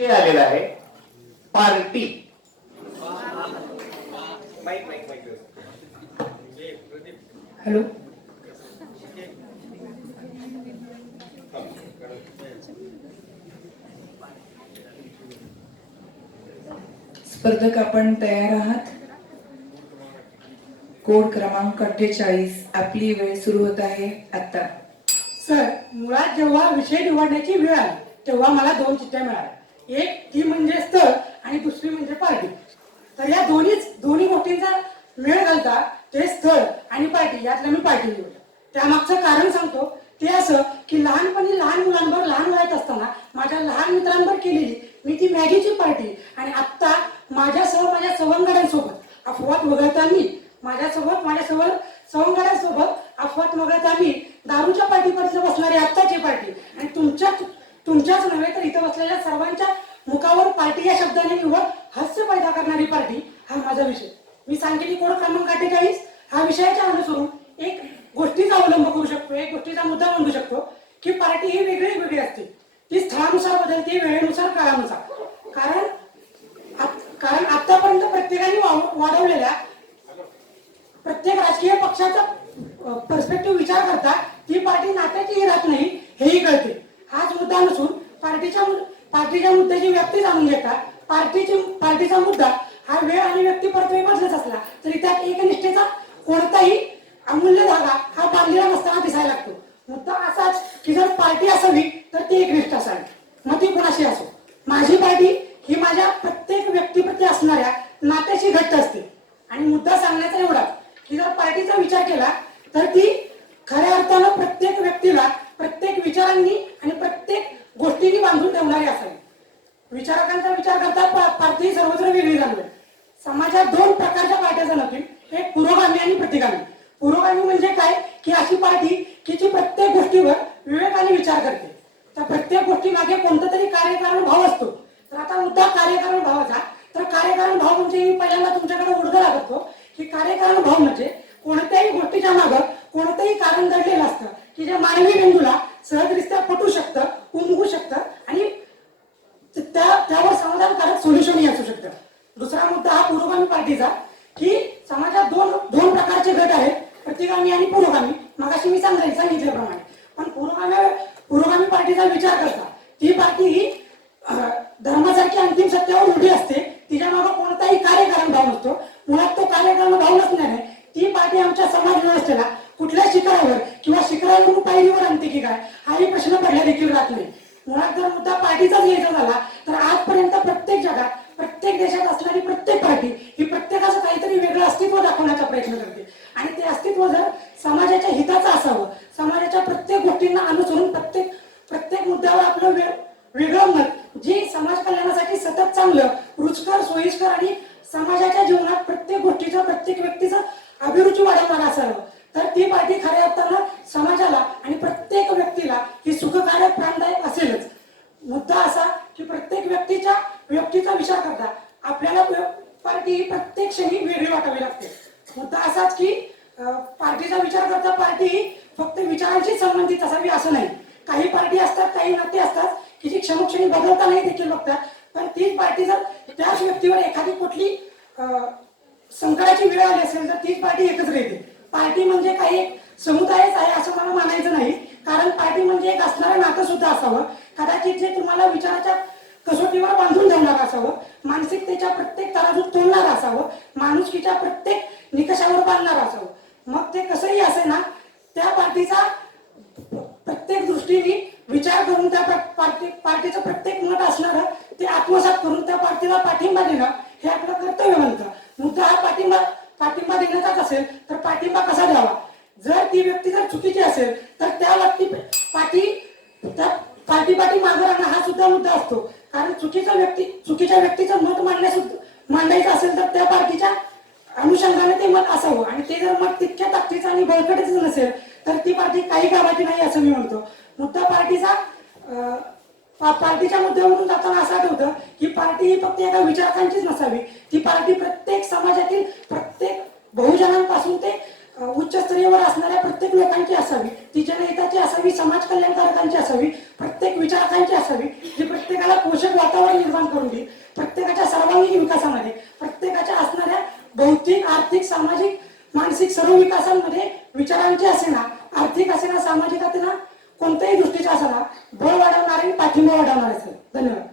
विषय आलेला आहे पार्टी. हॅलो, स्पर्धक आपण तयार आहात? कोड क्रमांक 48. आपली वेळ सुरू होत आहे आता. सर, मुळात जेव्हा विषय निवडण्याची वेळ आली तेव्हा मला 2 चिठ्ठ्या मिळाल्या. एक ती म्हणजे स्थळ आणि दुसरी म्हणजे पार्टी. तर या दोन्ही गोष्टींचा मेळ घालता ते स्थळ आणि पार्टी यातलं मी पार्टी निवडलं. त्यामागचं कारण सांगतो. ते असं की लहानपणी लहान मुलांवर लहान वयात असताना माझ्या लहान मित्रांवर केलेली मी ती मॅगीची पार्टी आणि आत्ता माझ्या सवंगड्यांसोबत अफवात वगळताना माझ्या सवंगड्यांसोबत अफवात वगळताना दारूच्या पार्टीपर्यंत बसणारी आत्ताची पार्टी आणि तुमच्याच नव्हे तर इथं बसलेल्या सर्वांच्या मुखावर पार्टी या शब्दाने निव्वळ हास्य पैदा करणारी पार्टी हा माझा विषय. मी सांगितली कोड क्रमांक 48 हा विषयाच्या अनुसरून एक गोष्टीचा अवलंब करू शकतो, एक गोष्टीचा मुद्दा मांडू शकतो की पार्टी ही वेगळी असते. ती स्थळानुसार बदलते, वेळेनुसार, काळानुसार. कारण आतापर्यंत प्रत्येकाने वाढवलेल्या प्रत्येक राजकीय पक्षाचा पर्स्पेक्टिव्ह विचार करता ती पार्टी नात्याचीही राहत नाही हेही कळते. हाच मुद्दा नसून पार्टीच्या मुद्द्याची व्याप्ती जाणून घेता पार्टीचा मुद्दा हा वेळ आणि व्यक्ती परत्वे बदलत असला तरी त्यात एकनिष्ठेचा कोणताही अमूल्य धागा हा बांधलेला नसताना दिसायला लागतो. मुद्दा असाच की जर पार्टी असावी तर ती एकनिष्ठ असावी, मग ती कोणाशी असो. माझी पार्टी ही माझ्या प्रत्येक व्यक्तीप्रती असणाऱ्या नात्याशी घट्ट असते. आणि मुद्दा सांगण्याचा एवढा की जर पार्टीचा विचार केला तर ती खऱ्या अर्थानं प्रत्येक व्यक्तीला प्रत्येक विचारांनी आणि प्रत्येक गोष्टींनी बांधून ठेवणारी असावी. विचारकांचा विचार करता पार्टी सर्वत्र वेगळी जाणवेल. समाजात 2 प्रकारच्या पार्ट्या जाणवतील, एक पुरोगामी आणि प्रतिगामी. पुरोगामी म्हणजे काय की अशी पार्टी की जी प्रत्येक गोष्टीवर विवेकाने विचार करते. त्या प्रत्येक गोष्टी मागे कोणता तरी कार्यकारण भाव असतो. तर आता मुद्दा कार्यकारण भावाचा. तर कार्यकारण भाव म्हणजे मी पहिल्यांदा तुमच्याकडे उडगा लागतो की कार्यकारण भाव म्हणजे कोणत्याही गोष्टीच्या मागं कोणतंही कारण दडलेलं असतं की जे मानवी बिंदूला सहजरित्या पटू शकतं, उमगू शकतं आणि त्यावर समाधानकारक सोल्युशनही असू शकतं. दुसरा मुद्दा हा पुरोगामी पार्टीचा की समाजात दोन प्रकारचे गट आहेत, प्रतिगामी आणि पुरोगामी. मगाशी मी सांगितल्याप्रमाणे. पण पुरोगामी पार्टीचा विचार करता ती पार्टी ही धर्मासारखी अंतिम सत्यावर उभी असते. तिच्या मागे कोणताही कार्यकारण भाव नसतो. मुळात तो कार्यकारण भाव नसल्याने ती पार्टी आमच्या समाज व्यवस्थेला कुठल्या शिखरावर किंवा शिखरावरून पायरीवर आणते की काय हाही प्रश्न पडला देखील राहत नाही. मुळात जर मुद्दा पार्टीचाच घ्यायचा झाला तर आजपर्यंत प्रत्येक जगात प्रत्येक देशात असणारी प्रत्येक पार्टी ही प्रत्येकाचं काहीतरी वेगळं अस्तित्व दाखवण्याचा प्रयत्न करते. आणि ते अस्तित्व जर समाजाच्या हिताचं असावं, समाजाच्या प्रत्येक गोष्टींना अनुसरून प्रत्येक मुद्द्यावर आपलं वेगळं मत जे समाज कल्याणासाठी सतत चांगलं, रुचकर, सोयीस्कर आणि समाजाच्या जीवनात प्रत्येक गोष्टीचं प्रत्येक व्यक्तीचं अभिरुची वाढवणारं असावं तर ती पार्टी खऱ्या अर्थानं समाजाला आणि प्रत्येक व्यक्तीला ही सुखकारक, प्राणदायक असेलच. मुद्दा असा की प्रत्येक व्यक्तीचा विचार करता आपल्याला पार्टी ही प्रत्येक क्षणी वेगळी वाटावी लागते. मुद्दा असाच की पार्टीचा विचार करता पार्टी ही फक्त विचारांशी संबंधित असावी असं नाही. काही पार्टी असतात, काही नाते असतात की जी क्षणोक्षणी बदलतानाही देखील बघतात. पण तीच पार्टी जर त्याच व्यक्तीवर एखादी कुठली संकटाची वेळ आली असेल तर तीच पार्टी एकत्र येते. पार्टी म्हणजे काही एक समुदायच आहे असं मला मानायचं नाही. कारण पार्टी म्हणजे एक असणारं नातं सुद्धा असावं. कदाचित जे तुम्हाला विचाराच्या कसोटीवर बांधून ठेवणार असावं, मानसिकतेच्या प्रत्येक तराजूत तोलणार असावं, माणुसकीच्या प्रत्येक निकषावर बांधणार असावं. मग ते कसंही असे ना, त्या पार्टीचा प्रत्येक दृष्टीने विचार करून त्या पार्टीचं प्रत्येक मत असणारं ते आत्मसात करून त्या पार्टीला पाठिंबा देणं हे आपलं कर्तव्य बनतं. मुद्दा हा पाठिंबा देण्याचाच असेल तर पाठिंबा कसा द्यावा. जर ती व्यक्ती जर चुकीची असेल तर त्या पाठी मागं राहणं हा सुद्धा मुद्दा असतो. कारण चुकीच्या व्यक्तीचं मत मांडायचं असेल तर त्या पार्टीच्या अनुषंगाने ते मत असावं. आणि ते जर मत तितक्या ताकदीचं आणि बळकटीचं नसेल तर ती पार्टी काही कामाची नाही असं मी म्हणतो. मुद्दा पार्टीच्या मुद्द्यावरून जाताना असं आठवतं की पार्टी ही फक्त एका विचारकांचीच नसावी. ती पार्टी प्रत्येक समाजातील प्रत्येक बहुजनांपासून ते उच्चस्तरीयवर असणाऱ्या प्रत्येक लोकांची असावी. ती जनहिताची असावी, समाज कल्याणकारकांची असावी, प्रत्येक विचारकांची असावी, जी प्रत्येकाला पोषक वातावरण वातावरण निर्माण करून देईल. प्रत्येकाच्या सर्वांगीण विकासामध्ये, प्रत्येकाच्या असणाऱ्या भौतिक, आर्थिक, सामाजिक, मानसिक सर्व विकासांमध्ये विचारांचे असेना, आर्थिक असेना, सामाजिक असेना, कोणत्याही दृष्टीचे असेना बळ वाढवणारे, पाठिंबा वाढवणारे असेल. धन्यवाद.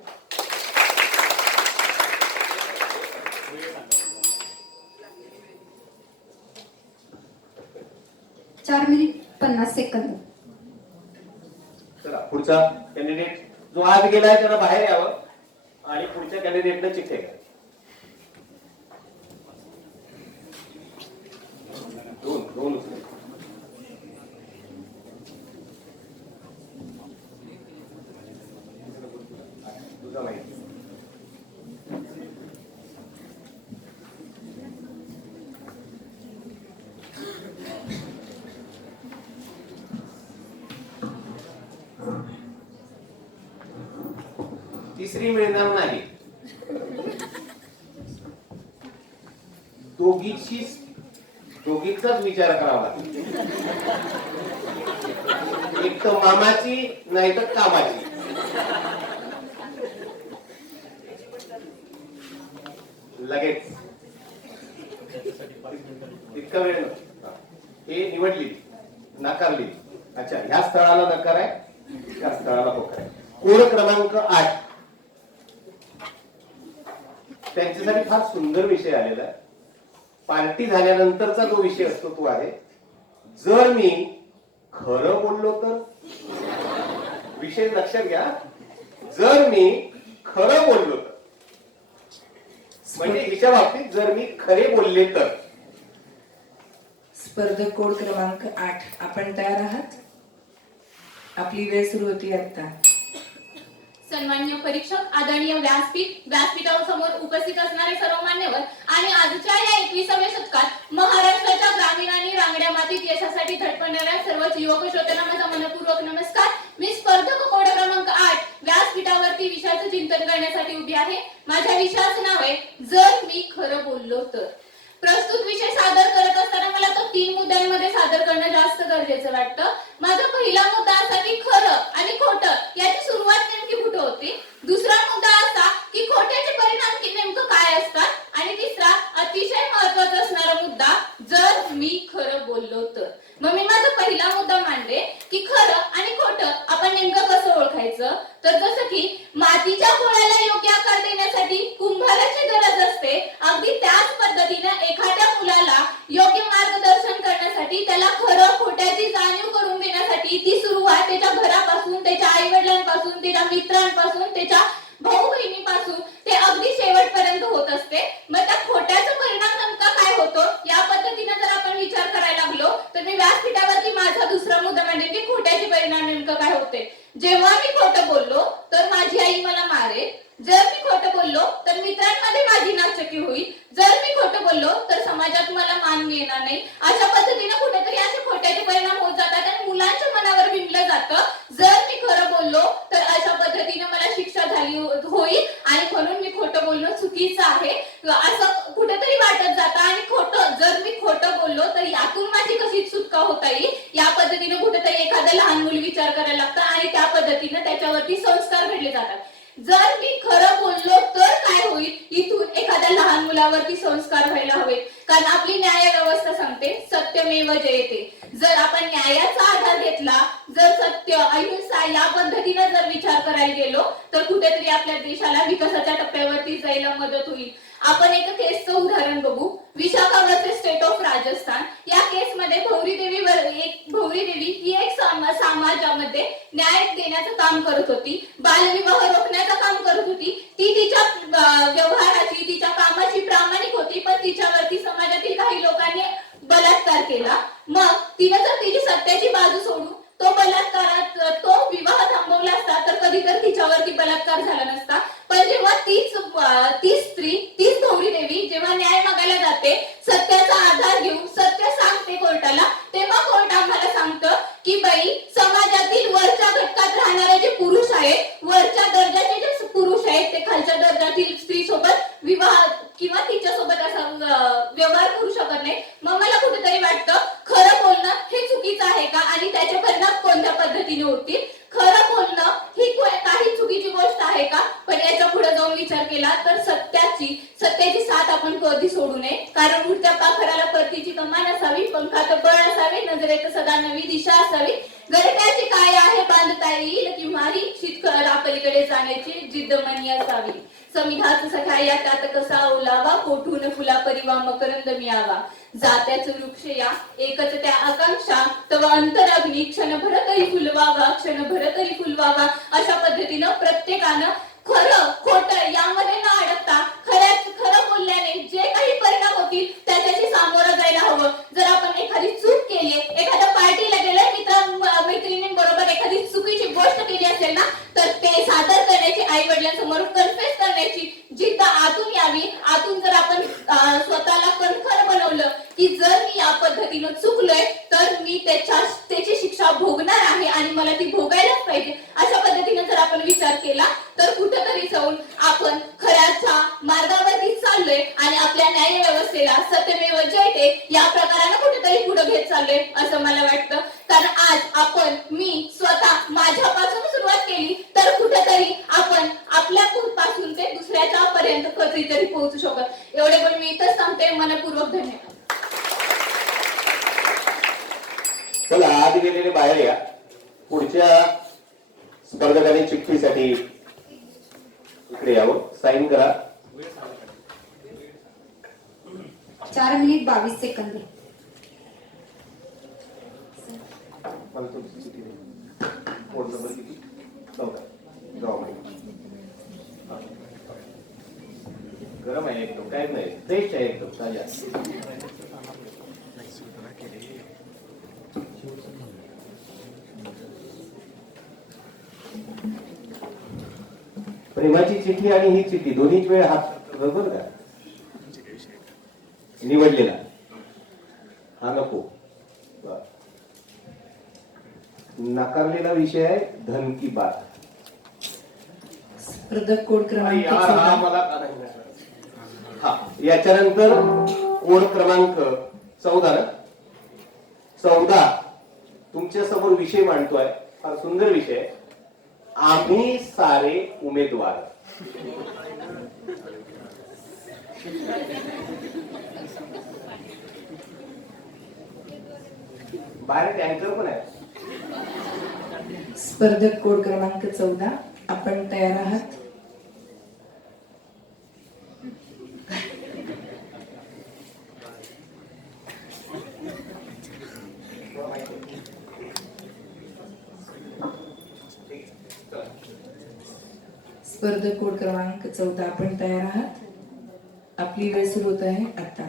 4 मिनिट 50 सेकंद. चला पुढचा कॅन्डिडेट जो आज गेलाय त्याला बाहेर यावं आणि पुढच्या कॅन्डिडेटला चिठ्ठ्या घ्या. दोन उचला. तुझा माहिती तिसरी मिळणार नाही. दोघीचाच विचार करावा लागेल. एक तर मामाची नाही तर कामाची. लगेच इतका वेळ नको. हे निवडली, नाकारली. अच्छा, ह्या स्थळाला नकार आहे, त्या स्थळाला होकार आहे. कोड क्रमांक 8 त्यांच्यासाठी फार सुंदर विषय आलेला आहे. पार्टी झाल्यानंतरचा जो विषय असतो तो आहे, जर मी खरं बोललो तर. विषय लक्षात घ्या. जर मी खरं बोललो तर, म्हणजे हिच्या बाबतीत जर मी खरे बोलले तर. स्पर्धक कोड क्रमांक 8, आपण तयार आहात? आपली वेळ सुरू होती आता. सन्माननीय परीक्षक, आदरणीय व्यासपीठासमोर उपस्थित असणारे सर्व मान्यवर आणि आजच्या या 21व्या शतकात महाराष्ट्राच्या ग्रामीण आणि रांगड्या मातीत यशासाठी धडपडणाऱ्या सर्वच युवक श्रोत्यांना माझा मनपूर्वक नमस्कार. मी स्पर्धक कोड क्रमांक 8 व्यासपीठावरती विषयाचं चिंतन करण्यासाठी उभी आहे. माझ्या विषयाचं नाव आहे, जर मी खरं बोललो तर. प्रस्तुत विषय सादर करत असताना मला तो 3 मुद्द्यांमध्ये सादर करणं जास्त गरजेचं वाटतं. माझा पहिला मुद्दा असा की खरं आणि खोटं याची सुरुवात नेमकी कुठे होती. दुसरा मुद्दा असा की खोट्याचे परिणाम नेमकं काय असतात. आणि तिसरा अतिशय महत्त्वाचा असणारा मुद्दा, जर मी खरं बोललो तर. मग मी माझा पहिला मुद्दा मांडले की खरं आणि खोटं आपण नेमकं कसं ओळखायचं. तर जसं की मातीच्या गोळ्याला योग्य आकार देण्यासाठी कुंभाराची गरज असते, अगदी त्याच पद्धतीने एखाद्या मुलाला योग्य मार्गदर्शन करण्यासाठी, त्याला खरं खोट्याची जाणीव करून देण्यासाठी ती सुरुवात त्याच्या घरापासून, त्याच्या आई वडिलांपासून, त्याच्या मित्रांपासून, त्याच्या भाऊ बहिणीपासून ते अगदी शेवटपर्यंत होत असते. मग त्या खोट्याचा परिणाम नेमका काय होतो या पद्धतीने जर आपण विचार करायला लागलो तर मी व्यासपीठावरती माझा दुसरा मुद्दा मांडेल की खोट्याचे परिणाम नेमकं काय होते. जेव्हा मी खोटं बोललो तर माझी आई मला मारेल. जर मी खोटं बोललो तर मित्रांमध्ये माझी नाचक्की होईल. जर मी खोटं बोललो तर समाजात मला मान मिळणार नाही. अशा पद्धतीने कुठेतरी असे खोट्याचे परिणाम होत जातात आणि मुलांच्या मनावर बिंबलं जातं. जर मी खरं बोललो तर अशा पद्धतीने मला शिक्षा झाली होईल आणि म्हणून मी खोटं बोलणं चुकीचं आहे असं कुठेतरी वाटत जातं. आणि खोटं, जर मी खोटं बोललो तर यातून माझी कशी सुटका होता येईल या पद्धतीने कुठेतरी एखादं लहान मुल विचार करायला लागतं आणि त्या पद्धतीने त्याच्यावरती संस्कार घडले जातात. जर मी खरं बोललो तर काय होईल, इथून एखाद्या लहान मुलावरती संस्कार व्हायला हवेत. कारण आपली न्याय व्यवस्था सांगते सत्यमेव जयते. जर आपण न्यायाचा आधार घेतला, जर सत्य, अहिंसा या पद्धतीने जर विचार करायला गेलो तर कुठेतरी आपल्या देशाला विकासाच्या टप्प्यावरती जायला मदत होईल. आपण एक केसचं उदाहरण बघू. Vishakha versus state of Rajasthan. या केसमध्ये भौरी देवी ही एक समाजामध्ये न्याय देण्याचं काम करत होती, बालविवाह रोखण्याचं काम करत होती. ती तिच्या व्यवहाराची, तिच्या कामाची प्रामाणिक होती, पण तिच्यावरती समाजातील काही लोकांनी बलात्कार केला. मग तिने जर तिची सत्याची बाजू सोडून तो विवाह थांबवला असता तर कधी तर तिच्यावरती बलात्कार झाला नसता. पण जेव्हा तीच स्त्री, तीच भौरी देवी जेव्हा न्याय मागायला जाते, सत्याचा आधार घेऊन सत्य सांगते कोर्टाला, तेव्हा कोर्ट आम्हाला सांगतं की बाई, समाजातील वरच्या घटकात राहणारे जे पुरुष आहेत, वरच्या दर्जाचे जे पुरुष आहेत, ते खालच्या दर्जातील स्त्री सोबत विवाह किंवा तिच्यासोबत असा व्यवहार करू शकत नाही. मग मला कुठेतरी वाटतं खरं बोलणं हे चुकीचं आहे का आणि त्याचे परिणाम कोणत्या पद्धतीने होतील. खरं बोलणं ही काही चुकीची गोष्ट आहे का, पण याच्या पुढे पुढे जाऊन विचार केला तर सत्याची साथ आपण कधी सोडू नये. कारण उडत्या पाखराला परतीची कमान असावी, पंखात बळ असावे, नजरेत सदा नवी दिशा असावी, गरट्याची काय आहे बांधता येईल, किंवाही शीतकळा पलीकडे जाण्याची जिद्द मनी असावी. समिधाच सखा या त्यात कसा ओलावा, कोठून फुला परिवा मकरंद मिळावा. जात्याच वृक्ष या एकच त्या आकांक्षा, तव अंतर अग्नी क्षणभर तरी फुलवावा, क्षणभर तरी फुलवावा. अशा पद्धतीनं प्रत्येकानं खरं खोटं यामध्ये न अडकता खरं बोलल्याने जे काही परिणाम होतील त्याच्याशी सामोरं जायला हवं. जर आपण एखादी चूक केली, एखाद्या पार्टीला गेलं, मैत्रिणींबरोबर एखादी चुकीची गोष्ट केली असेल ना, तर ते सादर करण्याची, आई वडिलांसमोर कन्फेस करण्याची जिद्द आतून यावी. आतून जर आपण स्वतःला कणखर बनवलं की जर मी या पद्धतीनं चुकलोय तर मी त्याची शिक्षा भोगणार आहे आणि मला ती भोगायलाच पाहिजे, अशा पद्धतीने जर आपण विचार केला तर कुठेतरी जाऊन आपण खऱ्याच्या मार्गावरती चाललोय आणि आपल्या न्याय व्यवस्थेला सत्यमेव जयते या प्रकारानं कुठेतरी पुढे घेत चाललोय असं मला वाटतं. कारण मी स्वतः माझ्यापासून सुरुवात केली तर कुठेतरी आपण आपल्या पासून ते दुसऱ्याच्या पर्यंत कधीतरी पोहोचू शकतो. एवढे पण मी इथंच सांगते. मनपूर्वक धन्यवाद. चला आत गेलेले बाहेर या. पुढच्या स्पर्धकांनी चिठ्ठीसाठी इकडे यावं, साईन करा. 4 मिनिट 22 सेकंद. मला तुमची चिठ्ठी द्या. कोड नंबर किती? 14. गरम आहे एकदम, काय नाही, फ्रेश आहे एकदम, ताजा. प्रेमाची चिठ्ठी आणि ही चिठ्ठी दोन्हीच वेळ हात बरोबर का निवडलेला हा नको. नाकारलेला विषय आहे धन की बात. स्पर्धक कोड क्रमांक हा याच्यानंतर कोड क्रमांक 14 तुमच्या समोर विषय मांडतोय. फार सुंदर विषय आहे. आम्ही सारे उमेदवार. बाहेर टँकर पण आहे. स्पर्धक कोड क्रमांक 14 आपण तयार आहात? स्पर्धक कोड क्रमांक 14 आपण तयार आहात? आपली वेळ सुरू होत आहे आता.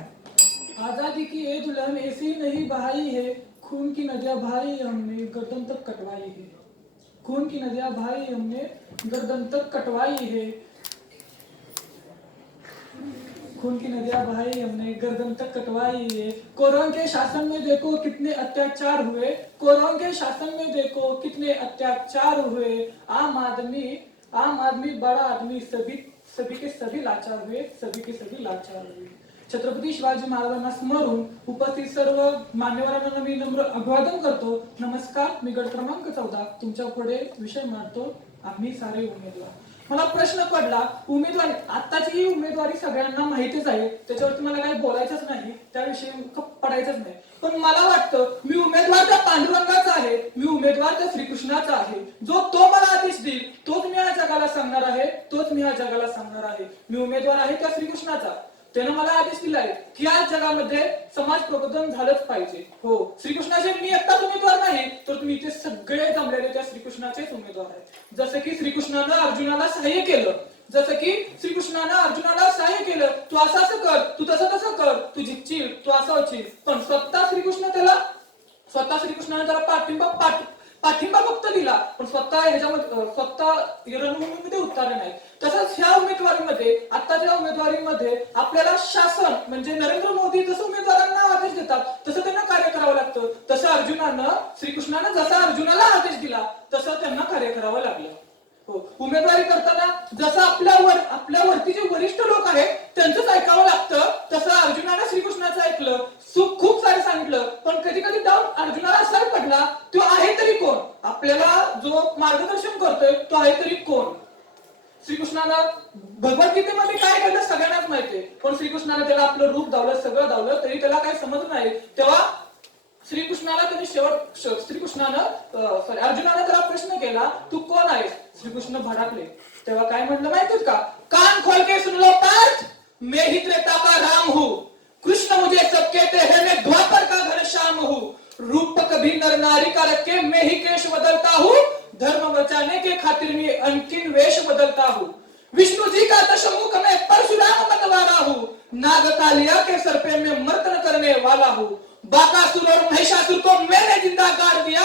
आजादी की ये दुल्हन ऐसी नहीं बहाई है, खून की नदियां भाई हमने गर्दन तक कटवाई है. खून की नदियां भाई हमने गर्दन तक कटवाई है. खून की नदियां भाई हमने गर्दन तक कटवाई है. कोरोना के शासन में देखो कितने अत्याचार हुए. कोरोना के शासन में देखो कितने अत्याचार हुए. आम आदमी बड़ा आदमी सभी के सभी लाचार हुए. सभी के सभी लाचार हुए. छत्रपती शिवाजी महाराजांना स्मरून उपस्थित सर्व मान्यवरांना मी नम्र अभिवादन करतो. नमस्कार. मी गट क्रमांक 14 तुमच्या पुढे विषय मांडतो. आम्ही सारे उमेदवार. मला प्रश्न पडला उमेदवारी. आत्ताची ही उमेदवारी सगळ्यांना माहितीच आहे, त्याच्यावरती मला काही बोलायचंच नाही, त्याविषयी पडायचंच नाही. पण मला वाटतं मी उमेदवार त्या पांडुरंगाचा आहे, मी उमेदवार त्या श्रीकृष्णाचा आहे. तो मला आदेश देईल तोच मी या जगाला सांगणार आहे, तोच मी या जगाला सांगणार आहे. मी उमेदवार आहे त्या श्रीकृष्णाचा. त्यानं मला आदेश दिलाय की या जगामध्ये समाज प्रबोधन झालंच पाहिजे. हो, श्रीकृष्णाचे मी एकटाच उमेदवार नाही, तर तुम्ही इथे सगळे जमलेले त्या श्रीकृष्णाचेच उमेदवार आहेत. जसं की श्रीकृष्णानं अर्जुनाला सहाय्य केलं, जसं की श्रीकृष्णानं अर्जुनाला सहाय्य केलं, तू असं असं कर, तू तसं तसं कर, तू जिंकशील, तू असं होशील. पण स्वतः श्रीकृष्णाने त्याला पाठिंबा फक्त दिला, पण स्वतः रणभूमीमध्ये उतरले नाही. तसंच ह्या उमेदवारीमध्ये, आत्ताच्या उमेदवारीमध्ये आपल्याला शासन म्हणजे नरेंद्र मोदी जसं उमेदवारांना आदेश देतात तसं त्यांना कार्य करावं लागतं. तसं श्रीकृष्णानं जसा अर्जुनाला आदेश दिला तसं त्यांना कार्य करावं लागलं. हो, उमेदवारी करताना जसं आपल्यावरती जे वरिष्ठ लोक आहेत त्यांचंच ऐकावं लागतं, तसं अर्जुनाने श्रीकृष्णाचं ऐकलं. खूप सारे सांगितलं, पण कधी कधी डाऊट अर्जुनाला असाही पडला, तो आहे तरी कोण? आपल्याला जो मार्गदर्शन करतोय तो आहे तरी कोण? श्रीकृष्णाला भगवद्गीतेमध्ये काय घडलं सगळ्यांनाच माहितीये, पण श्रीकृष्णाने त्याला आपलं रूप दावलं, सगळं दावलं, तरी त्याला काही समजलं नाही. तेव्हा श्रीकृष्णानं अर्जुनानं त्याला प्रश्न केला, तू कोण आहेस? श्रीकृष्ण भडकले. तेव्हा काय म्हटलं माहितीये का? कान खोल के सुन लो पार्थ, मैं ही त्रेता का राम हूँ, कृष्ण मुझे सब कहते हैं, मैं द्वापर का घनश्याम हूँ, रूप कभी नर नारी का रखे, मैं ही केश बदलता हूँ, धर्म बचाने के खातिर मैं अंकिन वेश बदलता हूँ, विष्णु जी का दशमुख मैं परशुराम मतवाला हूँ, नाग कालिया के सर पे मैं मर्दन करने वाला हूँ, बाकासुर और महिषासुर को मैंने जिंदा गाड़ दिया,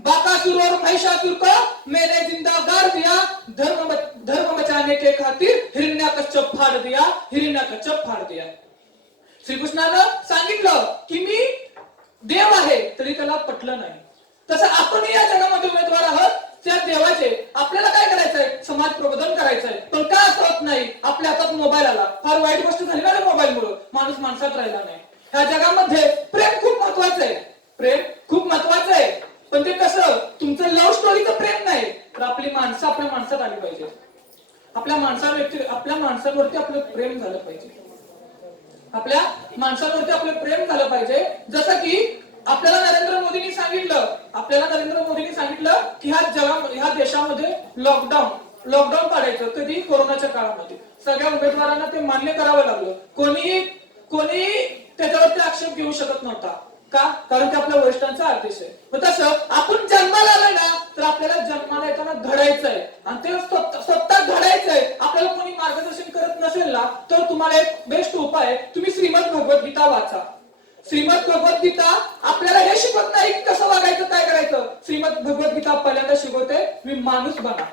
बाकासुर और महिषासुर को मैंने जिंदा गाड़ दिया, धर्म बचाने के खातिर हिरण्याकश्यप फाड़ दिया, हिरण्याकश्यप फाड़ दिया. श्रीकृष्णानं सांगितलं की मी देव आहे, तरी त्याला पटलं नाही. तसं आपण या जगामध्ये उमेदवार आहोत त्या देवाचे. आपल्याला काय करायचंय? समाज प्रबोधन करायचंय. पण का असं होत नाही? आपल्या हातात मोबाईल आला, फार वाईट गोष्ट झाली ना मोबाईलमुळे, माणूस माणसात राहिला नाही. ह्या जगामध्ये प्रेम खूप महत्वाचं आहे, प्रेम खूप महत्वाचं आहे, पण ते कसं? तुमचं लव्ह स्टोरीचं प्रेम नाही, तर आपली माणसं आपल्या माणसात आली पाहिजे. आपल्या माणसांवरती आपलं प्रेम झालं पाहिजे, आपल्या माणसांवरती आपलं प्रेम झालं पाहिजे. जसं की आपल्याला नरेंद्र मोदींनी सांगितलं की ह्या देशामध्ये लॉकडाऊन पाडायचं. कधी? कोरोनाच्या काळामध्ये. सगळ्या उमेदवारांना ते मान्य करावं लागलं. कोणी त्याच्यावरती आक्षेप घेऊ शकत नव्हता. का? कारण ते आपल्या वरिष्ठांचा आदेश आहे. मग तसं आपण जन्माला आलोय ना, तर आपल्याला जन्माला येताना घडायचंय, आणि ते स्वतः घडायचंय. आपल्याला कोणी मार्गदर्शन करत नसेल ना, तर तुम्हाला एक बेस्ट उपाय आहे, तुम्ही श्रीमद भगवद्गीता वाचा. श्रीमद भगवद्गीता आपल्याला हे शिकवत नाही की कसं वागायचं, काय करायचं. श्रीमद भगवद्गीता पहिल्यांदा शिकवते, मी माणूस बना,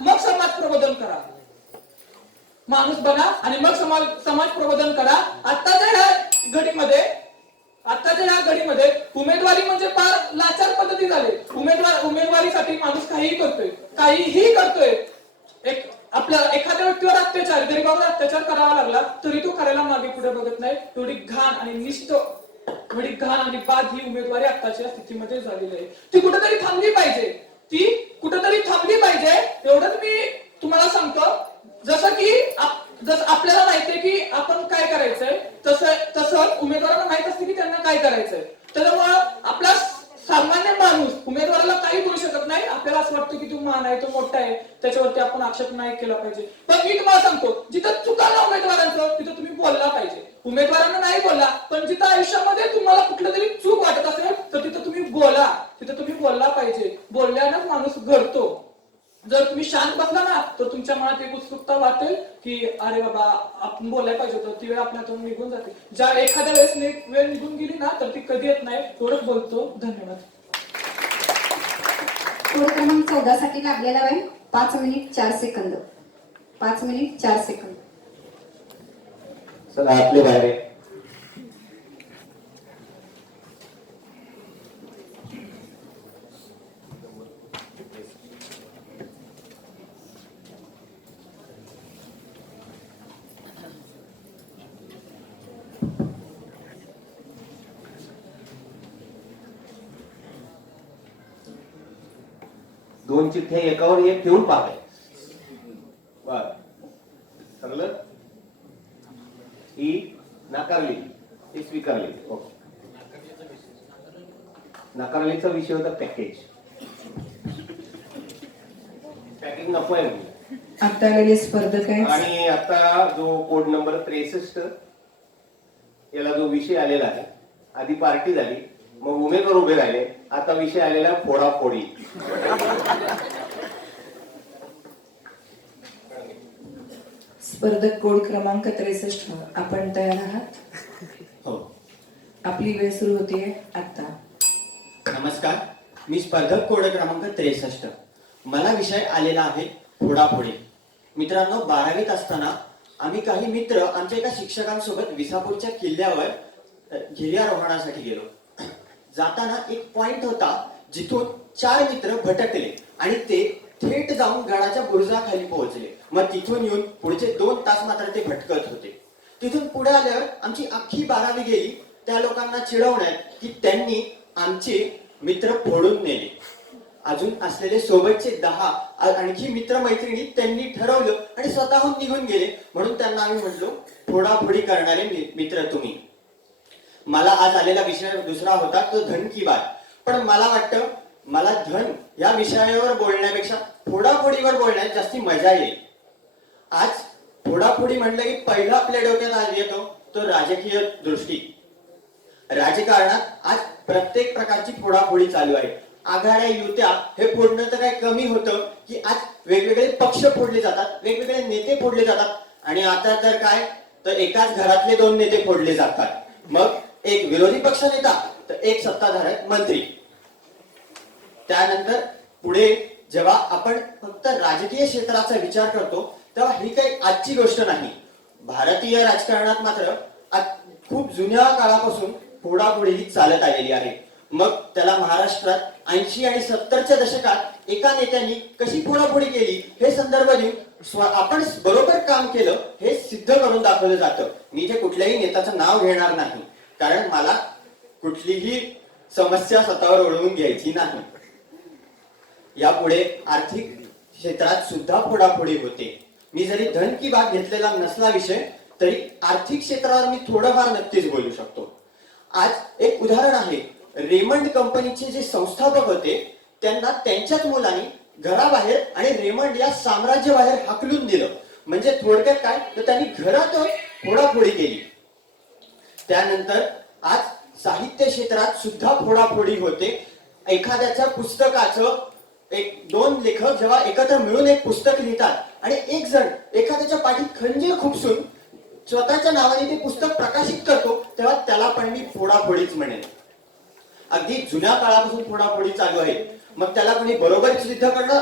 मग समाज प्रबोधन करा. माणूस बना आणि मग समाज प्रबोधन करा. आत्ताच्या ह्या घडीमध्ये उमेदवारी म्हणजे फार लाचार पद्धती झाली. उमेदवारीसाठी माणूस काहीही करतोय. एखाद्या व्यक्तीवर अत्याचार, गरीबावर अत्याचार करावा लागला तरी तो करायला मागे पुढे बघत नाही. थोडी घाण आणि बाद ही उमेदवारी आत्ताच्या स्थितीमध्ये झालेली आहे. ती कुठेतरी थांबली पाहिजे. एवढंच मी तुम्हाला सांगतो. जसं आपल्याला माहितीये की आपण काय करायचंय, तसं उमेदवारांना माहित असते की त्यांना काय करायचंय. त्याच्यामुळं आपला सामान्य माणूस उमेदवाराला काही बोलू शकत नाही. आपल्याला असं वाटतं की तो महान आहे, तो मोठा आहे, त्याच्यावरती आपण आक्षेप नाही केला पाहिजे. पण मी तुम्हाला सांगतो, जिथं चुकाला उमेदवारांचं तिथं तुम्ही बोलला पाहिजे. उमेदवारांना नाही बोलला, पण जिथं आयुष्यामध्ये तुम्हाला कुठलं तरी चूक वाटत असेल तर तिथं तुम्ही बोलला पाहिजे. बोलल्यानंच माणूस घडतो. जर तुम्ही शांत बसला ना, तर तुमच्या मनात एक उत्सुकता वाटेल की अरे बाबा आपण बोलायला पाहिजे होतं, ती वेळ आपल्यातून निघून जाते. ज्या एखाद्या वेळेस वेळ निघून गेली ना, तर ती कधी येत नाही. थोडंच बोलतो. धन्यवाद. कोड क्रमांक 14 साठी लागलेला वेळ 5 minute 4 second. 5 minute 4 second. Sir आपले बाहेर आहे. दोन चिठ्ठ्या एकावर एक ठेवून पाहाय. बर ठरलं. ही नाकारली, ही स्वीकारली. नाकारलीचा विषय होता पॅकेज नको आहे. आता आलेले स्पर्धक आहेत आणि आता जो कोड नंबर 63 याला जो विषय आलेला आहे, आधी पार्टी झाली, मग उमेदवार उभे राहिले, आता विषय आलेला फोडाफोडी. स्पर्धक कोड क्रमांक 63, आपण तयार आहात? हो. आपली वेळ सुरू होतीये आता. नमस्कार, मी स्पर्धक कोड क्रमांक 63. मला विषय आलेला आहे फोडाफोडी. मित्रांनो, 12वीत असताना आम्ही काही मित्र आमच्या एका शिक्षकांसोबत विसापूरच्या किल्ल्यावर गिर्यारोहणासाठी गेलो. जाताना एक पॉइंट होता जिथून 4 मित्र भटकले आणि ते थेट जाऊन गडाच्या बुरुजाखाली पोहोचले. मग तिथून येऊन पुढचे 2 तास मात्र ते भटकत होते. तिथून पुढे आल्यावर आमची अख्खी 12वी गेली त्या लोकांना चिडवण्यात की त्यांनी आमचे मित्र फोडून नेले. अजून असलेले सोबतचे 10 आणखी मित्रमैत्रिणी त्यांनी ठरवलं आणि स्वतःहून निघून गेले. म्हणून त्यांना आम्ही म्हटलो फोडाफोडी करणारे मित्र तुम्ही. मला आज आलेला विषय दुसरा होता तो धन की बात. पण मला वाटतं मला धन या विषयावर बोलण्यापेक्षा फोडाफोडीवर बोलण्यात जास्ती मजा येईल. आज फोडाफोडी म्हणलं की पहिला आपल्या डोक्यात येतो तो राजकीय दृष्टी. राजकारणात आज प्रत्येक प्रकारची फोडाफोडी चालू आहे. आघाड्या युत्या हे फोडणं तर काय कमी होतं की आज वेगवेगळे पक्ष फोडले जातात, वेगवेगळे नेते फोडले जातात आणि आता तर काय तर एकाच घरातले 2 नेते फोडले जातात. मग एक विरोधी पक्ष नेता तर एक सत्ताधारक मंत्री. त्यानंतर पुढे जेव्हा आपण फक्त राजकीय क्षेत्राचा विचार करतो तेव्हा ही काही आजची गोष्ट नाही. भारतीय राजकारणात मात्र खूप जुन्या काळापासून फोडाफोडी ही चालत आलेली आहे. मग त्याला महाराष्ट्रात 80 आणि 70च्या दशकात एका नेत्यांनी कशी फोडाफोडी केली हे संदर्भ देऊन आपण बरोबर काम केलं हे सिद्ध करून दाखवलं जातं. मी इथे कुठल्याही नेत्याचं नाव घेणार नाही कारण मला कुठलीही समस्या स्वतःवर ओढवून घ्यायची नाही. यापुढे आर्थिक क्षेत्रात सुद्धा फोडाफोडी होते. मी जरी धन की बात घेतलेला नसला विषय तरी आर्थिक क्षेत्रावर मी थोडंफार नक्कीच बोलू शकतो. आज एक उदाहरण आहे. रेमंड कंपनीचे जे संस्थापक होते त्यांना त्यांच्याच मुलांनी घराबाहेर आणि रेमंड या साम्राज्याबाहेर हाकलून दिलं. म्हणजे थोडक्यात काय तर त्यांनी घरातच फोडाफोडी केली. त्यानंतर आज साहित्य क्षेत्रात सुद्धा फोडाफोडी होते. एखाद्याच्या पुस्तकाचं 1-2 लेखक जेव्हा एकत्र मिळून एक पुस्तक लिहितात आणि एक जण एखाद्याच्या पाठीत खंजीर खुपसून स्वतःच्या नावाने ते पुस्तक प्रकाशित करतो तेव्हा त्याला पण मी फोडाफोडीच म्हणेन. अगदी जुन्या काळापासून फोडाफोडी चालू आहे. मग त्याला कोणी बरोबर सिद्ध करणं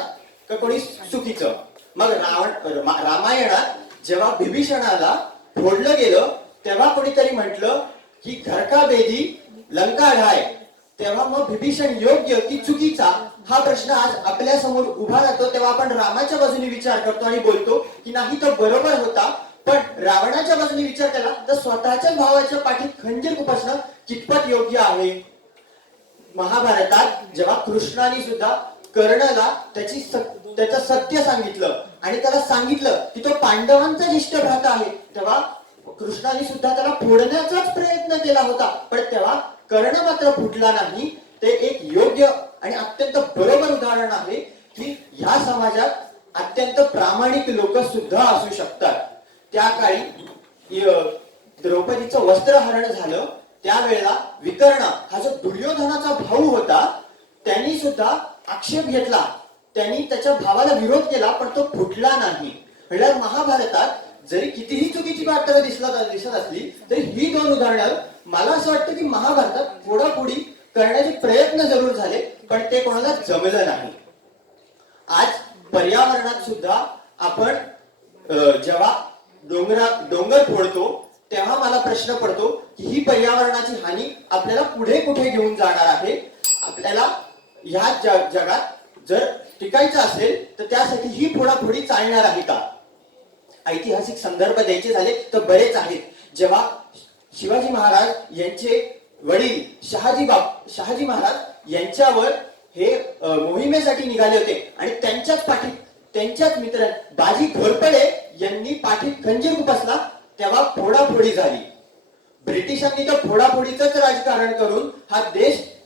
का कोणी चुकीचं. मग रामायणात जेव्हा बिभीषणाला फोडलं गेलं तेव्हा कोणीतरी म्हटलं की घर का बेदी लंका ढाय. तेव्हा मग बिभीषण योग्य की चुकीचा हा प्रश्न आज आपल्या समोर उभा राहतो. तेव्हा आपण रामाच्या बाजूने विचार करतो आणि बोलतो की नाही तो बरोबर होता. पण रावणाच्या बाजूने विचार केला तर स्वतःच्याच भावाच्या पाठीत खंजीर खुपसणं कितपत योग्य आहे. महाभारतात जेव्हा कृष्णाने सुद्धा कर्णाला त्याचं सत्य सांगितलं आणि त्याला सांगितलं की तो पांडवांचा ज्येष्ठ भ्राता आहे तेव्हा कृष्णाने सुद्धा त्याला फोडण्याचाच प्रयत्न केला होता. पण तेव्हा कर्ण मात्र फुटला नाही. ते एक योग्य आणि अत्यंत बरोबर उदाहरण आहे की ह्या समाजात अत्यंत प्रामाणिक लोक सुद्धा असू शकतात. त्या काळी द्रौपदीचं वस्त्रहरण झालं त्यावेळेला विकर्ण हा जो दुर्योधनाचा भाऊ होता त्यांनी सुद्धा आक्षेप घेतला. त्यांनी त्याच्या भावाला विरोध केला पण तो फुटला नाही. म्हणजे महाभारतात जरी कितीही चुकीची पात्र दिसत असली तरी ही 2 उदाहरणं मला असं वाटतं की महाभारतात फोडाफोडी करण्याचे प्रयत्न जरूर झाले पण ते कोणाला जमलं नाही. आज पर्यावरणात सुद्धा आपण जेव्हा डोंगर फोडतो तेव्हा मला प्रश्न पडतो की ही पर्यावरणाची हानी आपल्याला पुढे कुठे घेऊन जाणार आहे. आपल्याला ह्या जगात जर टिकायचं असेल तर त्यासाठी ही फोडाफोडी चालणार आहे का. ऐतिहासिक संदर्भ द्यायचे झाले तर बरेच आहेत. जेव्हा शिवाजी महाराज यांचे वडील शहाजी महाराज यांच्यावर हे मोहिमेसाठी निघाले होते आणि त्यांच्याच मित्र बाजी घोरपडे यांनी पाठीत खंजीर खुपसला तेव्हा फोडाफोडी झाली. ब्रिटिशांनी तर फोडाफोडीचंच राजकारण करून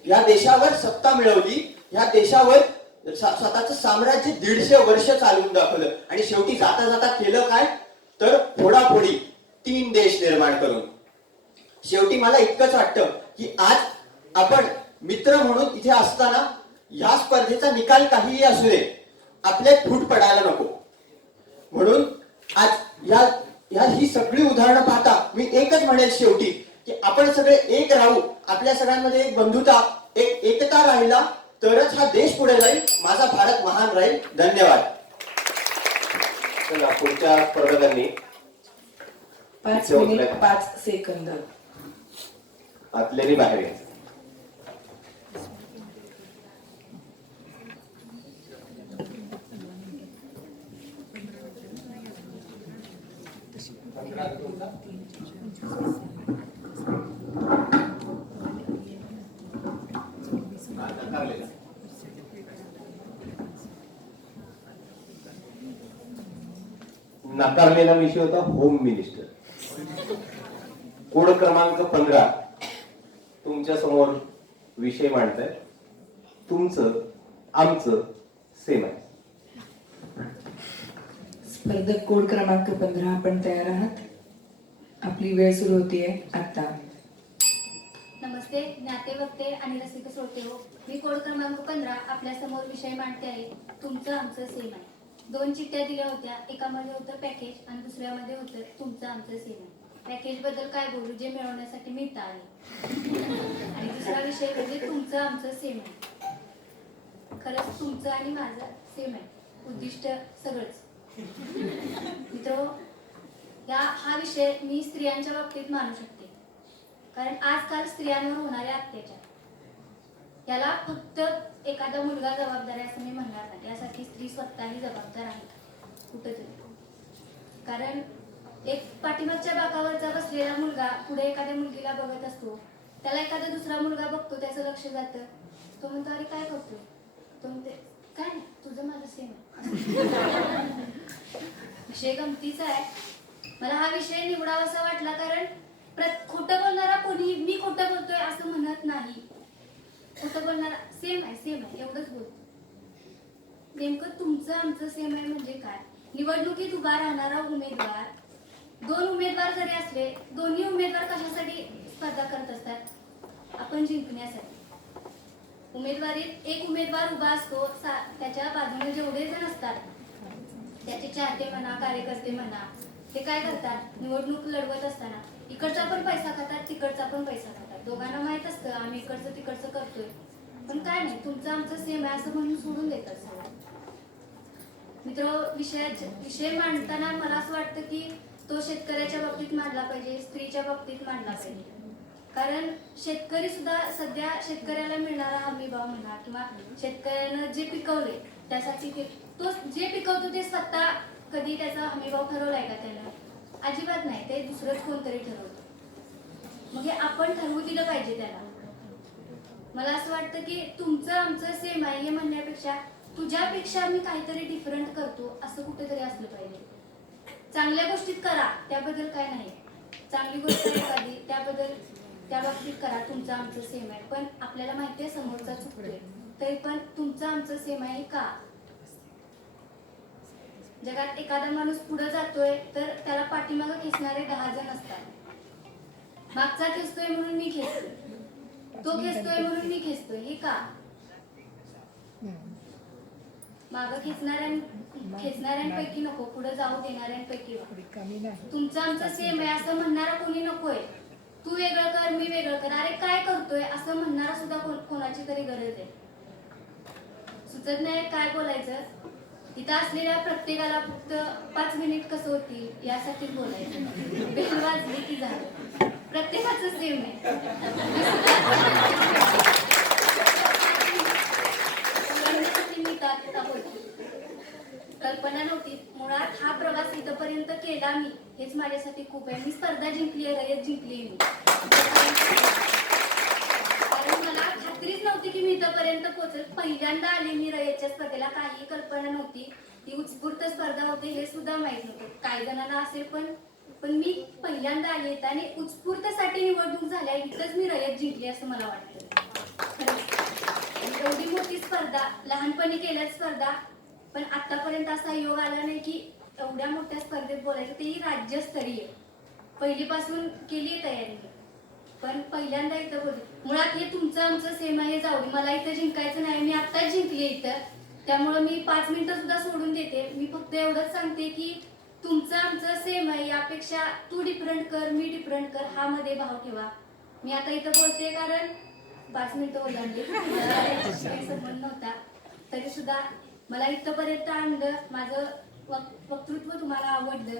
या देशावर सत्ता मिळवली. या देशावर स्वतःचं साम्राज्य 150 वर्ष चालवून दाखवलं आणि शेवटी जाता जाता केलं काय तर फोडाफोडी 3 देश निर्माण करून. शेवटी मला इतकंच वाटतं की आज आपण मित्र म्हणून इथे असताना या स्पर्धेचा निकाल काहीही असू दे आपल्यात फूट पडायला नको. म्हणून आज ही सगळी उदाहरणं पाहता मी एकच म्हणेल शेवटी की आपण सगळे एक राहू. आपल्या सगळ्यांमध्ये एक बंधुता एक एकता राहिला तरच हा देश पुढे जाईल. माझा भारत महान राहील. धन्यवाद. चला पुढच्या स्पर्धकांनी 5 मिनिट 5 सेकंद आतल्यानी बाहेर यायचं. नाकारलेला विषय होता होम मिनिस्टर. कोड क्रमांक 15 तुमच्या समोर विषय मांडताय. तुमचं आमचं सेम आहे. स्पर्धक कोड क्रमांक 15 आपण तयार आहात. आपली वेळ सुरू होतीये आता. नमस्ते ज्ञाते वक्ते आणि रसिक श्रोते हो. मी कोड क्रमांक 15 आपल्या समोर विषय मांडते आहे. तुमचं आमचं सेम आहे. 2 चिठ्ठ्या दिल्या होत्या. एकामध्ये होतं पॅकेज आणि दुसऱ्यामध्ये होतं तुमचं आमचं सेम आहे. पॅकेज बद्दल काय बोलू जे मिळवण्यासाठी मिळतं आहे. आणि दुसरा विषय म्हणजे तुमचं आमचं सेम आहे. खरंच तुमचं आणि माझं सेम आहे. उद्दिष्ट सगळंच. मित्र हा विषय मी स्त्रियांच्या बाबतीत मानू शकते. कारण आजकाल स्त्रियांवर होणारे अत्याचार याला फक्त एखादा मुलगा जबाबदार आहे असं मी म्हणणार नाही. यासाठी स्त्री स्वतःही जबाबदार आहे कुठेतरी. कारण एक पाठीमागच्या बाकावरचा बसलेला मुलगा पुढे एखाद्या मुलगीला बघत असतो. त्याला एखादा दुसरा मुलगा बघतो, त्याचं लक्ष जातं. तो म्हणतो अरे काय करतोय. तो म्हणते काय नाही तुझं माझं सेम आहे. विषय गमतीचा आहे. मला हा विषय निवडावासा वाटला कारण खोटं बोलणारा कोणी मी खोटं बोलतोय असं म्हणत नाही. खोटं बोलणारा सेम आहे एवढंच बोलतो. नेमकं तुमचं आमचं सेम आहे म्हणजे काय. निवडणुकीत उभा राहणारा उमेदवार 2 उमेदवार जरी असले, दोन्ही उमेदवार कशासाठी स्पर्धा करत असतात. आपण जिंकण्यासाठी. उमेदवारीत एक उमेदवार उभा असतो. त्याच्या बाजूने जेवढे जण असतात त्याचे चाहते म्हणा कार्यकर्ते म्हणा ते काय करतात निवडणूक लढवत असताना इकडचा पण पैसा खातात तिकडचा पण पैसा खातात. दोघांना माहित असतं आम्ही इकडचं तिकडचं करतोय पण काय नाही तुमचं आमचं सेम आहे असं म्हणून सोडून देतात सगळं. मित्र विषय मांडताना मला असं वाटतं की तो शेतकऱ्याच्या बाबतीत मांडला पाहिजे, स्त्रीच्या बाबतीत मांडला पाहिजे. कारण शेतकरी सुद्धा सध्या शेतकऱ्याला मिळणारा हमी भाव म्हणा किंवा शेतकऱ्यानं जे पिकवले त्यासाठी तो जे पिकवतो ते स्वतः कधी त्याचा हमी भाव ठरवलाय का त्यानं. अजिबात नाही. ते दुसरंच कोणतरी ठरवतं. मग हे आपण ठरवू दिलं पाहिजे त्याला. मला असं वाटतं की तुमचं आमचं सेम आहे हे म्हणण्यापेक्षा तुझ्यापेक्षा मी काहीतरी डिफरंट करतो असं कुठेतरी असलं पाहिजे. चांगल्या गोष्टीत करा त्याबद्दल काय नाही. चांगली गोष्ट एखादी त्या बाबतीत करा तुमचं आमचं सेम आहे. पण आपल्याला माहिती आहे समोरचा चुकतोय तरी पण तुमचं आमचं सेम आहे का. जगात एखादा माणूस पुढे जातोय तर त्याला पाठीमागं खेचणारे 10 जण असतात. मागचा खेचतोय म्हणून मी खेचतोय, तो खेचतोय म्हणून मी खेचतोय हे का. मागं खेचणाऱ्यांपैकी नको, पुढे जाऊ देणाऱ्यांपैकी. तुमचं आमचं सेम आहे असं म्हणणारा कोणी नकोय. तू वेगळं कर मी वेगळं कर. अरे काय करतोय असं म्हणणारा सुद्धा कोणाची तरी गरज आहे. सुचत नाही काय बोलायचं. इथं असलेल्या प्रत्येकाला फक्त 5 मिनिट कसं होतील यासाठी बोलायचं. बेल वाजली की झालं. प्रत्येकाचं सेम आहे. कल्पना नव्हती. मुळात हा प्रवास इथपर्यंत केला मी हेच माझ्यासाठी खूप आहे. मी स्पर्धा जिंकली आहे, रयत जिंकली मी. कारण मला खात्रीच नव्हती की मी इथपर्यंत पोहोचेल. पहिल्यांदा आले मी रयतच्या स्पर्धेला. काही कल्पना नव्हती. ती उत्स्फूर्त स्पर्धा होते हे सुद्धा माहित नव्हतं. काही जणांना असेल पण मी पहिल्यांदा आले आणि उत्स्फूर्तसाठी निवडणूक झाल्या इथंच मी रयत जिंकली असं मला वाटतं. एवढी मोठी स्पर्धा लहानपणी केल्यात स्पर्धा पण आतापर्यंत असा योग आला नाही की एवढ्या मोठ्या स्पर्धेत बोलायचं तेही राज्यस्तरीय. पहिलीपासून केली तयारी पण पहिल्यांदा इथं बोलते. मुळात हे तुमचं आमचं सेम आहे जाऊ दे. मला इथं जिंकायचं नाही. मी आत्ताच जिंकली इथं त्यामुळे मी 5 मिनिटं सुद्धा सोडून देते. मी फक्त एवढंच सांगते की तुमचं आमचं सेम आहे यापेक्षा तू डिफरंट कर मी डिफरंट कर हा मध्ये भाव ठेवा. मी आता इथं बोलते कारण 5 मिनिटं ओलांडली काही संबंध नव्हता तरी सुद्धा मला इथपर्यंत आणलं. माझं वक्तृत्व तुम्हाला आवडलं.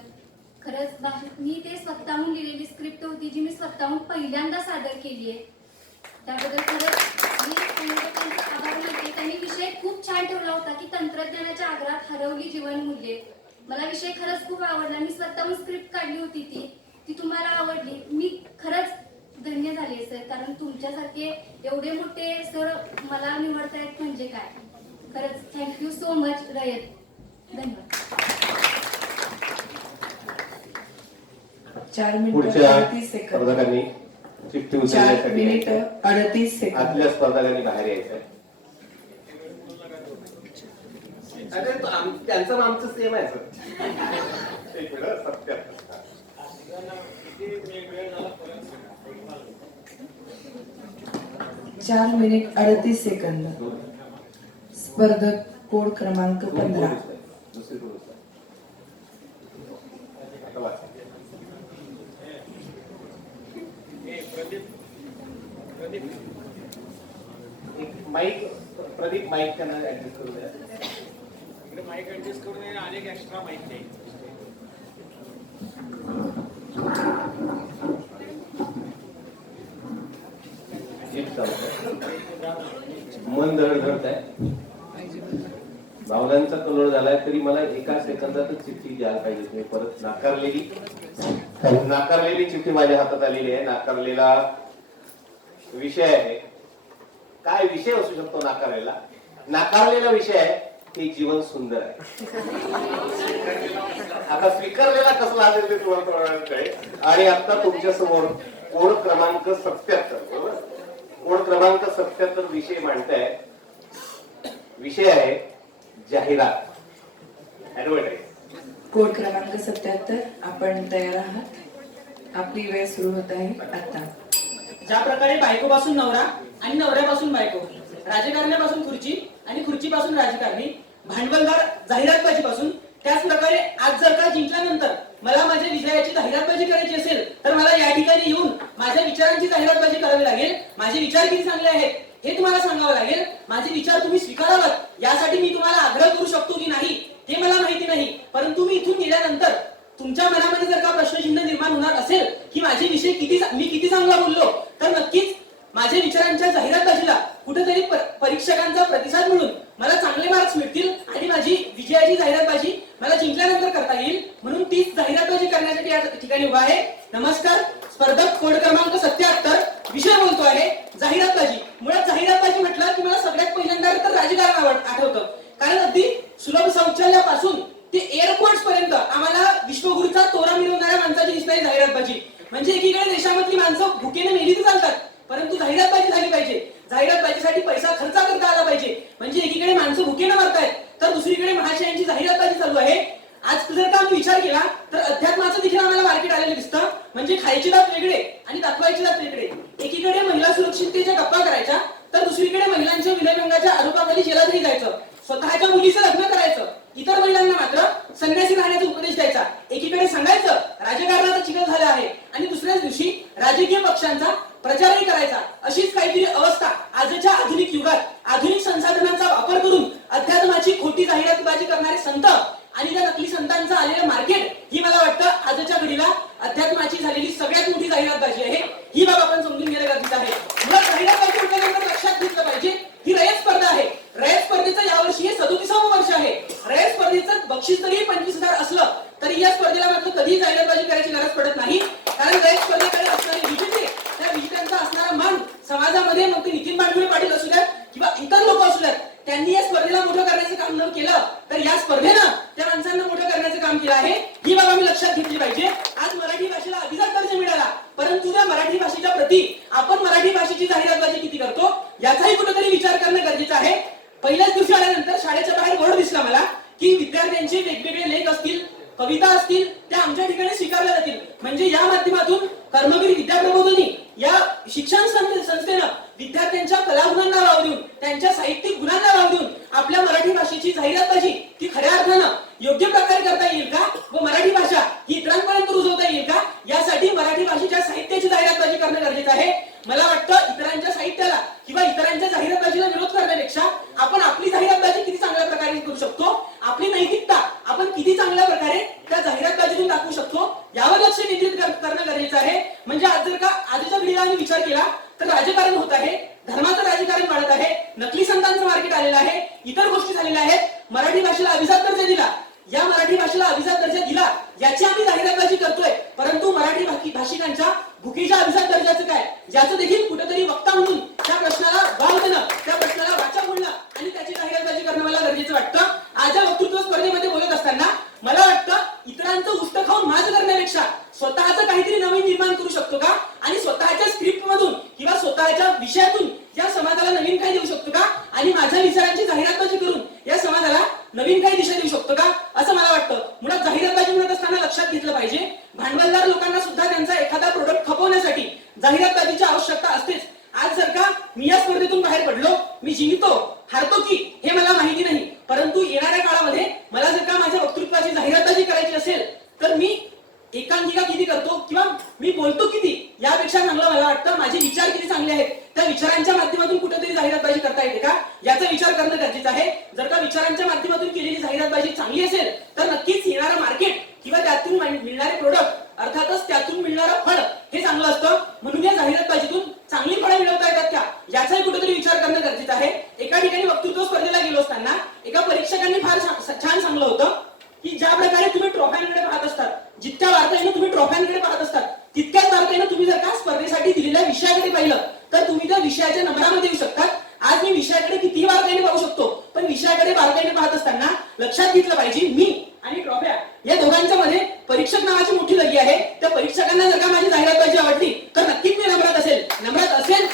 खरंच मी ते स्वतःहून लिहिलेली स्क्रिप्ट होती जी मी स्वतःहून पहिल्यांदा सादर केली आहे. त्याबद्दल खरंच मी संयोजकांचा आभार मानते. त्यांनी विषय खूप छान ठेवला होता की तंत्रज्ञानाच्या आग्रात हरवली जीवनमूल्ये. मला विषय खरंच खूप आवडला. मी स्वतःहून स्क्रिप्ट काढली होती ती तुम्हाला आवडली. मी खरंच धन्य झाले सर. कारण तुमच्यासारखे एवढे मोठे सर मला निवडतायत म्हणजे काय. खरंच थँक्यू सो मच रयत. धन्यवाद. 4 मिनिट पुढच्या 38 सेकंद. स्पर्धकांनी चिठ्ठी 4 उचलण्यासाठी मिनिट यायचं. 38 सेकंद. आतल्या स्पर्धकांनी बाहेर यायचंय. अरे त्यांचं आणि आमचं सेम आहे सर. एक मिनिट सत्य. 4 मिनिट 38 सेकंद. स्पर्धक कोड क्रमांक 15. दुसरी कोण होतं? आता वाचा. एक माईक प्रदीप माईक त्यांना ऍडजस्ट करू द्या. माईक ऍडजस्ट करून अनेक एक्स्ट्रा माईक नाही. एक चालतंय. मन धडधडत आहे. भावनांचा कलोळ झालाय तरी मला एका सेकंदातच चिठ्ठी द्यायला पाहिजे. तुम्ही परत नाकारलेली चिठ्ठी माझ्या हातात आलेली आहे. नाकारलेला विषय आहे. काय विषय असू शकतो नाकारलेला? नाकारलेला विषय आहे की जीवन सुंदर आहे. आता स्वीकारलेला कसला असेल ते तुम्हाला कळणार आहे. आणि आता तुमच्या समोर कोड क्रमांक 77 बरोबर, कोड क्रमांक 77 विषय मांडताय. विषय आहे जाहिरात, ऍडव्हर्टाईज. कोड क्रमांक 77. आपण तयार आहात? आपली वेळ सुरू होत आहे आता. ज्या प्रकारे बायकोपासून नवरा आणि नवऱ्यापासून बायको, राजकारण्यापासून खुर्ची आणि खुर्चीपासून राजकारणी, भांडवलदार जाहिरातबाजीपासून, त्याच प्रकारे आज जर का जिंकल्यानंतर मला माझ्या विजयाची जाहिरातबाजी करायची असेल तर मला या ठिकाणी येऊन माझ्या विचारांची जाहिरातबाजी करावी लागेल. माझे विचार किती चांगले आहेत हे तुम्हाला सांगावं लागेल. माझे विचार तुम्ही स्वीकारावेत यासाठी मी तुम्हाला आग्रह करू शकतो की नाही हे मला माहिती नाही. परंतु मी इथून गेल्यानंतर तुमच्या मनामध्ये जर का प्रश्नचिन्ह निर्माण होणार असेल की माझे विषय मी किती चांगला बोललो, तर नक्कीच माझ्या विचारांच्या जाहिरातबाजीला कुठेतरी परीक्षकांचा प्रतिसाद मिळून मला चांगले मार्क्स मिळतील आणि माझी विजयाची जाहिरातबाजी मला जिंकल्यानंतर करता येईल. म्हणून तीच जाहिरातबाजी करण्यासाठी या ठिकाणी उभा आहे. नमस्कार. स्पर्धक कोड क्रमांक 77. विषय बोलतो आहे जाहिरातबाजी. मुळात जाहिरातबाजी म्हटलं की मला सगळ्यात पहिल्यांदा तर राजकारण आठवतं. कारण अगदी सुलभ शौचालयापासून ते एअरपोर्ट पर्यंत आम्हाला विश्वगुरूचा तोरा मिळवणाऱ्या माणसाची दिसणारी जाहिरातबाजी. म्हणजे एकीकडे देशामधली माणसं भुकेने मेली तर चालतात, परंतु जाहिरातबाजी झाली पाहिजे. जाहिरातबाजीसाठी पैसा खर्च करता आला पाहिजे. म्हणजे एकीकडे माणसं भुकेने मरतायत तर दुसरीकडे महाशयांची जाहिरातबाजी चालू आहे. आज जर का आम्ही विचार केला तर अध्यात्माचं देखील आम्हाला मार्केट आलेलं दिसतं. म्हणजे खायचे दात वेगळे आणि दाखवायचे दात वेगळे. एकीकडे महिला सुरक्षिततेच्या गप्पा करायच्या तर दुसरीकडे महिलांच्या विनयभंगाच्या आरोपाखाली जेलातही जायचं. स्वतःच्या मुलीचं लग्न करायचं, इतर महिलांना मात्र संन्यासी राहण्याचा उपदेश द्यायचा. एकीकडे सांगायचं राजकारणाचा चिखल झाला आहे आणि दुसऱ्याच दिवशी राजकीय पक्षांचा प्रचारही करायचा. अशीच काहीतरी अवस्था आजच्या आधुनिक युगात आधुनिक संसाधनांचा वापर करून अध्यात्माची खोटी जाहिरातबाजी करणारे संत आणि त्या नकली संतांचं आलेलं मार्केट ही मला वाटतं आजच्या घडीला अध्यात्माची झालेली सगळ्यात मोठी जाहिरातबाजी आहे. ही बाब आपण समजून घेणं गरजेचं आहे. मुळात जाहिरातबाजी म्हटल्यानंतर लक्षात घेतलं पाहिजे ही रयत स्पर्धा आहे. रयत स्पर्धेचं यावर्षी हे 37वं वर्ष आहे. रयत स्पर्धेचं बक्षीस जरी 25,000 असलं तरी या स्पर्धेला मात्र कधीही जाहिरातबाजी करायची गरज पडत नाही. कारण रयत स्पर्धेकडे असणारे विजेते, त्या विजेत्यांचा असणारा मान समाजामध्ये, मग ते नितीन बांडगुळे पाटील असू द्यात किंवा इतर लोक असू द्यात, त्यांनी या स्पर्धेला मोठं करण्याचं काम न केलं तर या स्पर्धेनं त्या माणसांना मोठं करण्याचं काम केलं आहे. ही बाब आम्ही लक्षात घेतली पाहिजे. आज मराठी भाषेला अभिजात दर्जा मिळाला, परंतु त्या मराठी भाषेच्या प्रती आपण मराठी भाषेची जाहिरातबाजी किती करतो याचाही कुठेतरी विचार करणं गरजेचं आहे. पहिल्याच दिवशी आल्यानंतर शाळेच्या बाहेर बोर्ड दिसला मला की विद्यार्थ्यांचे वेगवेगळे लेख असतील, कविता असतील, त्या आमच्या ठिकाणी स्वीकारल्या जातील. म्हणजे या माध्यमातून कर्मवीर विद्याप्रबोधिनी या शिक्षण संस्थेनं विद्यार्थ्यांच्या कलागुणांना वाव देऊन, त्यांच्या साहित्यिक गुणांना वाव देऊन आपल्या मराठी भाषेची जाहिरातबाजी ती खऱ्या अर्थानं योग्य प्रकारे करता येईल का व मराठी भाषा ही इतरांपर्यंत रुजवता येईल का यासाठी मराठी भाषेच्या साहित्याची जाहिरातबाजी करणं गरजेचं आहे. मला वाटतं इतरांच्या साहित्याला किंवा इतरांच्या जाहिरातबाजीला विरोध करण्यापेक्षा आपण आपली जाहिरातबाजी किती चांगल्या प्रकारे करू शकतो, आपली नैतिकता आपण किती चांगल्या प्रकारे त्या जाहिरातबाजीतून दाखवू शकतो यावर लक्ष केंद्रित करणं गरजेचं आहे. म्हणजे आज जर का आजच्या पिढीला आम्ही विचार केला तर राजकारण होत आहे, धर्माचं राजकारण वाढत आहे, नकली संतांचं मार्केट आलेलं आहे, इतर गोष्टी झालेल्या आहेत. मराठी भाषेला अभिजात दर्जा दिला, या मराठी भाषेला अभिजात दर्जा दिला याची आम्ही जाहिरातबाजी करतोय, परंतु मराठी भाषिकांच्या भुकीच्या अभिजात दर्जाचं काय याचं देखील कुठेतरी वक्ता म्हणून त्या प्रश्नाला वाव देणं, त्या प्रश्नाला वाचा बोलणं आणि त्याची जाहिरातबाजी करणं मला गरजेचं वाटतं. आज या वक्तृत्व स्पर्धेमध्ये बोलत असताना मला वाटतं इतरांचं उष्ट खाऊन माज करण्यापेक्षा स्वतःचं काहीतरी नवीन निर्माण करू शकतो का आणि स्वतःच्या स्क्रिप्ट मधून किंवा स्वतःच्या विषयातून या समाजाला नवीन काही देऊ शकतो का आणि माझ्या विचारांची जाहिरातबाजी करून या समाजाला नवीन काही दिशा देऊ शकतो का असं मला वाटतं. मुळात जाहिरातबाजी म्हणत असताना लक्षात घेतलं पाहिजे भांडवलदार लोकांना सुद्धा त्यांचा एखादा प्रोडक्ट खपवण्यासाठी जाहिरातबाजीची आवश्यकता असतेच. आज जर का मी या स्पर्धेतून बाहेर पडलो, मी जिंकतो हारतो की हे मला माहिती नाही, परंतु येणाऱ्या काळामध्ये मला जर का माझ्या वक्तृत्वाची जाहिरातबाजी करायची असेल तर मी एकांकिका किती करतो किंवा मी बोलतो किती यापेक्षा चांगलं मला वाटतं माझे विचार किती चांगले आहेत त्या विचारांच्या माध्यमातून कुठेतरी जाहिरातबाजी करता येते का याचा विचार करणं गरजेचं आहे. जर का विचारांच्या माध्यमातून केलेली जाहिरातबाजी चांगली असेल तर नक्कीच येणारं मार्केट किंवा त्यातून मिळणारे प्रोडक्ट अर्थातच त्यातून मिळणारं फळ हे चांगलं असतं. म्हणून या जाहिरातबाजीतून चांगली फळं मिळवता येतात का याचाही कुठेतरी विचार करणं गरजेचं आहे. एका ठिकाणी वक्तृत्व स्पर्धेला गेलो असताना एका परीक्षकांनी फार छान सांगलं होतं की ज्या प्रकारे तुम्ही ट्रॉफ्यांकडे पाहत असतात, जितक्या बारकाईने तुम्ही ट्रॉफ्यांकडे पाहत असतात तितक्याच बारकाईने तुम्ही जर का स्पर्धेसाठी दिलेल्या विषयाकडे पाहिलं तर तुम्ही त्या विषयाच्या नंबरामध्ये येऊ शकतात. आज मी विषयाकडे कितीही बारकाईने पाहू शकतो, पण विषयाकडे बारकाईने पाहत असताना लक्षात घेतलं पाहिजे मी आणि ट्रॉफ्या या दोघांच्या मध्ये परीक्षक नावाची मोठी लगी आहे. त्या परीक्षकांना जर का माझी जाहिरातबाजी आवडली तर नक्कीच मी नम्रात असेल